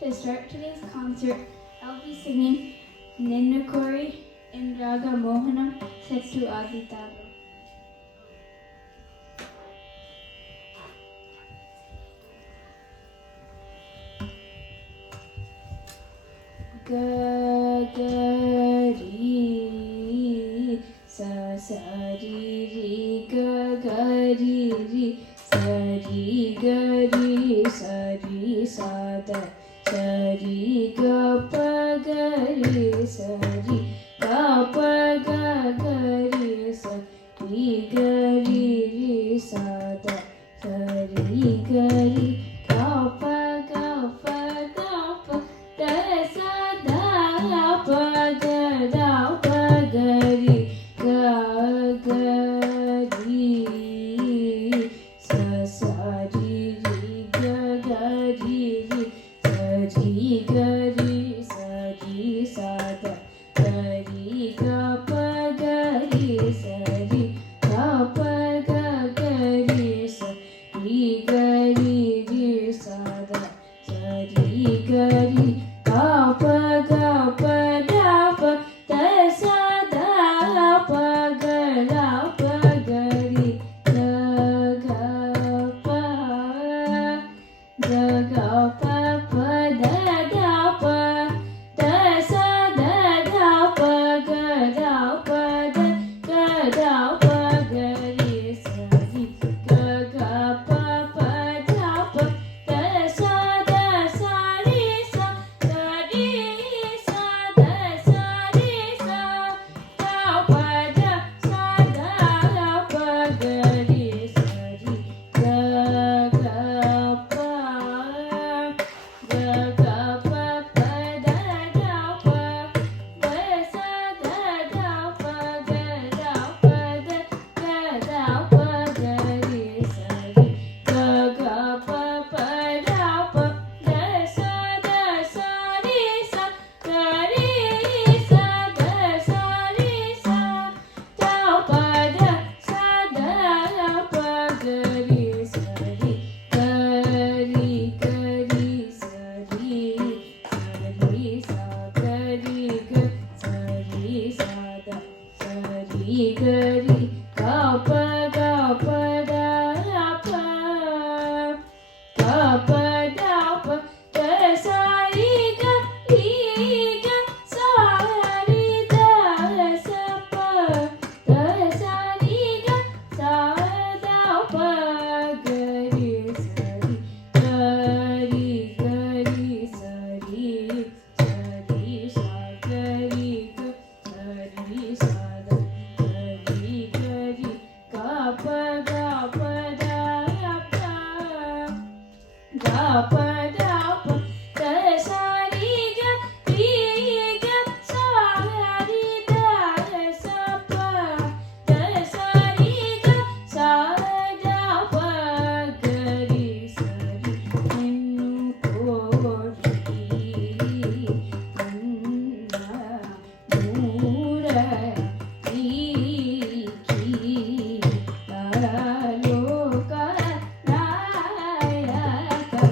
To start today's concert, I'll be singing Ninnukori in Raga Mohanam set to Aditalo. Ga ga ri sa sa ri ri ga ga ri ri sa ri ga ri sa ri sa da sa ri ga pa ga ri sa ri ga pa ga ga ri sa ri ga ri sa da sa ri ga ri ga pa ga pa ga pa da sa da pa ga da pa ga ri ga ga ri sa sa ri ri ga ga ri ri sa ri ga ri sa ri sa da sa ri ga pa ga ri sa ri ga pa ga ga ri sa ri ga ri sa da sa ri ga ri ga pa ga pa da pa da sa da pa ga da pa ga ri ga ga pa pa da da pa da sa da da pa ga da pa da ga da pa ga ri sa ri ga ga pa pa da pa da sa ri sa da ri sa da sa ri sa da pa da sa da pa ga ri sa ri ga ga pa pa da da pa da sa da da pa ga da pa da ga da pa ga ri sa ri ga ga pa pa da pa da sa ri sa ga ri sa da sa ri sa da pa da sa da pa ga ri sa ri ga ri sa ri sa ga ri ga sa ri sa da sa ri ga ri ga pa da pa ga pa da pa da sa ri ga sa ri da sa pa da sa ri ga sa da pa ga ri sa ri ga ri sa ri sa ga ri ga sa ri sa da sa ri ga ri ga pa da pa ga pa da pa da sa ri ga sa ri da sa pa da sa ri ga sa da pa ga ri sa ri Ninnukori kanna dura ki loka nayaka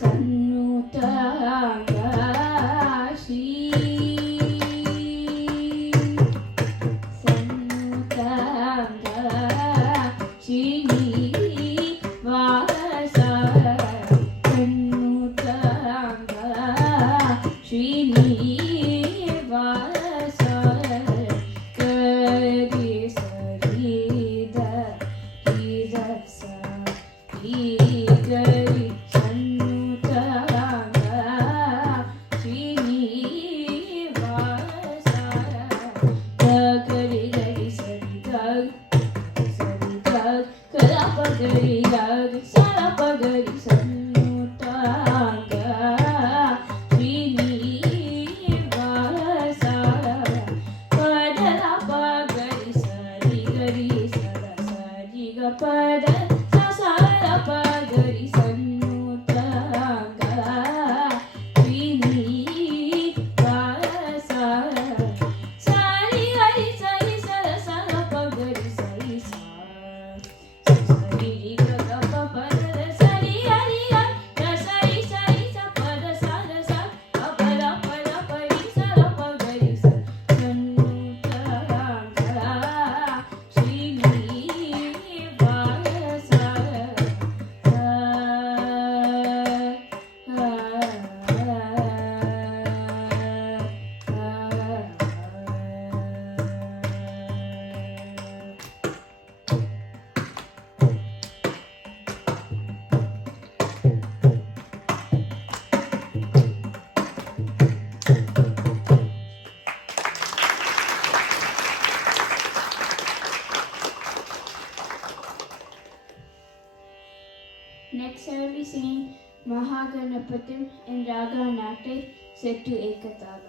ಸನ್ನುತಾಂಗ Shri ಸನ್ನುತಾಂಗ Srinivasa ಸನ್ನುತಾಂಗ Srinivasa ಗರಿ ಸರಿ the ಸ ಗರಿ ಸನ್ನುತಾಂಗ ಶ್ರೀನಿವಾಸ ಗರಿ ಗರಿ ಸರಿ ಗ ಸರಿ ಗ ಕಲಪ ಗರಿ ಗ ಸಲಪ ಗರಿ ಸನ್ನುತಾಂಗ ಶ್ರೀನಿವಾಸ ಪದಲಪ ಗರಿ ಸರಿ ಗರಿ ಸದ ಸರಿ ಗ ಪದ ಸಲಪ ಗರಿ ಸನ್ನುತಾಂಗ ಶ್ರೀನಿವಾಸ ಸರಿ ಗರಿ ಸರಿ ಸದ ಸಲಪ ಗರಿ ಸರಿ ಸರಿ ಗ ಪ ಪದ ಸರಿ ಹರಿ ಗ ಸರಿ ಸರಿ ಸ ಪದ ಸದ ಸ ಪದ ಪದ ಪರಿ ಸಲಪ ಗರಿ ಸನ್ನುತಾಂಗ Srinivasa Next I will be singing Mahaganapatim in Raga Nate set to Ekatalam.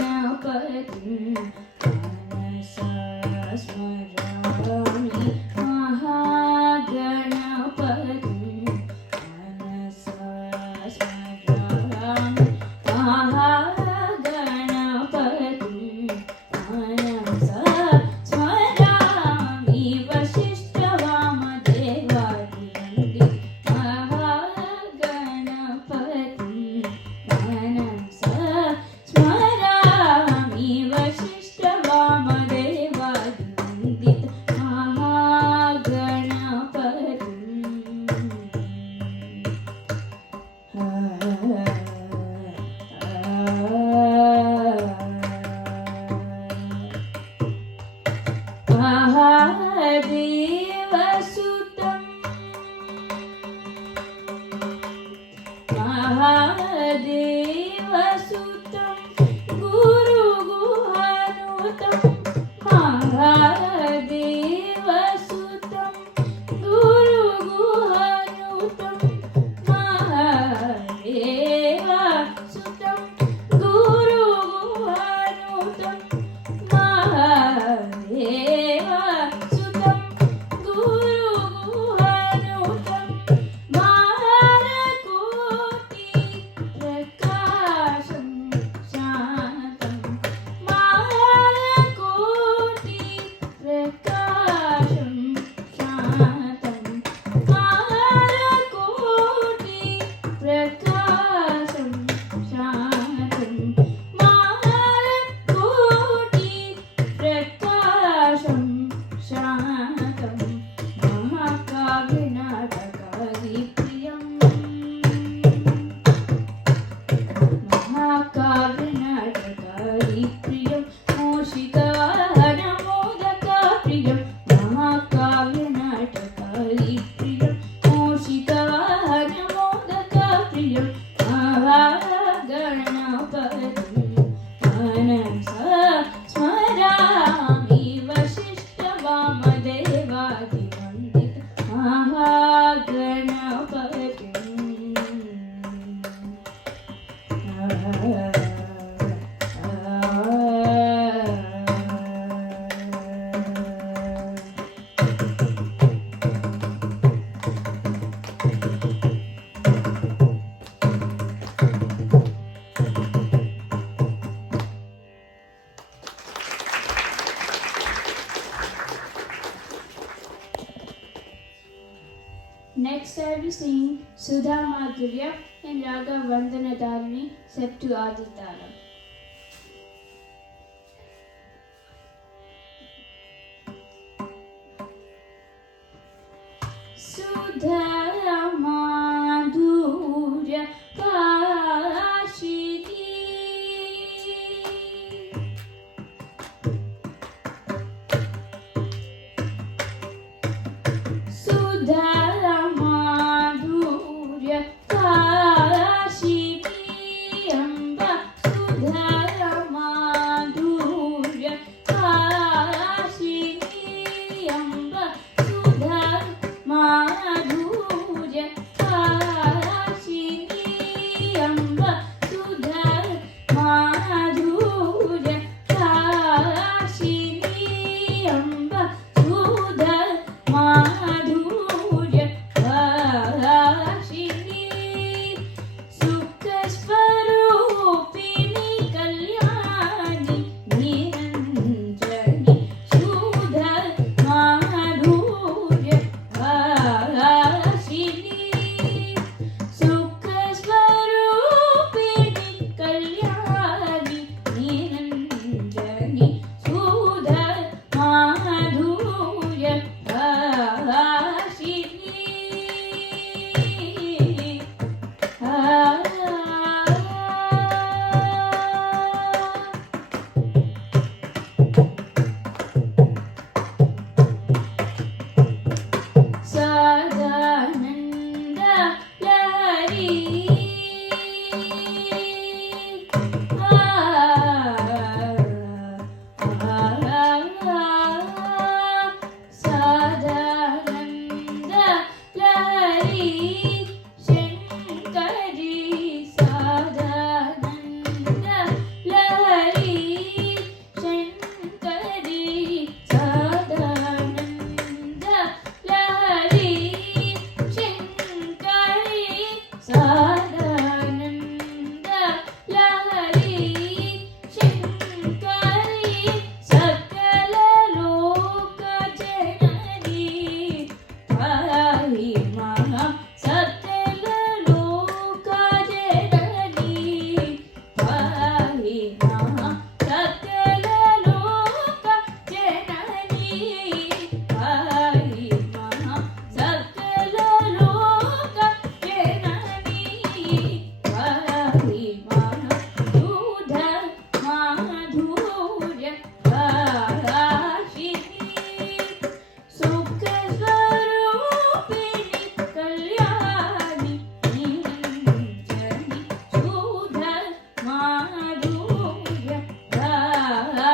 Mahaganapatim manasa smarami Mahaganapatim manasa smarami Mahaganapatim manasa smarami Vasishtha Vamadevadi Next I will sing Sudha Madhurya in Raga Vandanadharani set to Aditaram. Sudha Madhurya Pashini Sudha Madhurya Pashini Amba Sudha Madhurya Pashini Amba Sudha Madhurya Pashini Amba Sudha Madhurya Pashini Amba Sudha Madhurya Pashini Sukha Swarupini Kalyani Niranjani Sudha Madhurya Pashini Sukha Swarupini Kalyani Niranjani Sudha Madhurya Pashini Sadananda Lahari Sadananda Lahari Shankari Sadananda Lahari Shankari Sadananda Lahari Shankari Sadananda Lahari Shankari Sakala Loka Janani Pahi Maha Sakala Loka Janani Pahi Maha Sakala Loka Janani Pahi Maha Sakala Loka Janani Pahi Maha Sudha Madhurya Pashini Sukha Swarupini Kalyani Niranjani Sudha Madhurya Pashini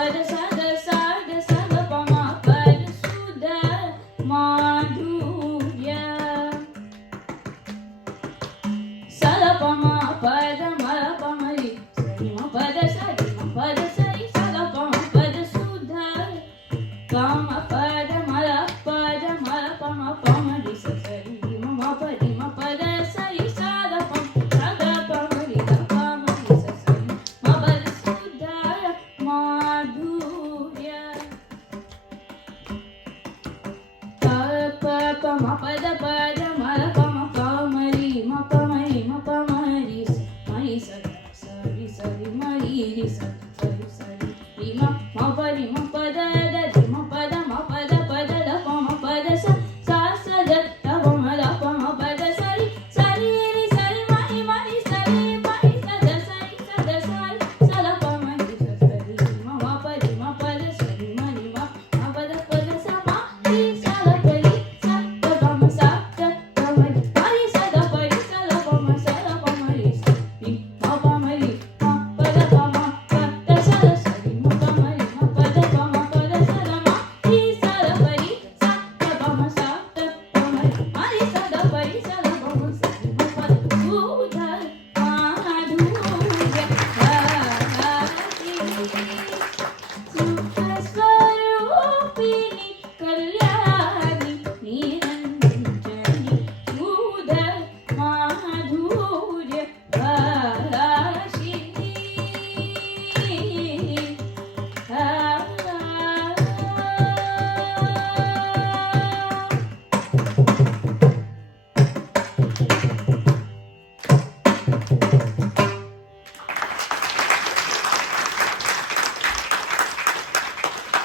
ಪದ ಸದ ಸಾದ ಸದ ಪಮ ಪದ ಸುಧ ಮಾಧುರ್ಯ ಸದ ಪಮ ಪದ ಮಲ ಪಮರಿ ಸರಿ ಮ ಪದ ಸರಿ ಮ ಪದ ಸರಿ ಸದ ಪಮ ಪದ ಸುಧ ಪಮ ಪದ ಮಲ ಪಮ ಪಮರಿ ಸರಿ ಮ ಪದಿ ಮ ಪದ ಸರಿ ಸದ ಪಮ ಸದ ಪಮರಿ ಪಮರಿ ಸರಿ ಮ ಪದ ಸುಧ ಮಾಧುರ್ಯ ಪ ಪ ಮ ಪದ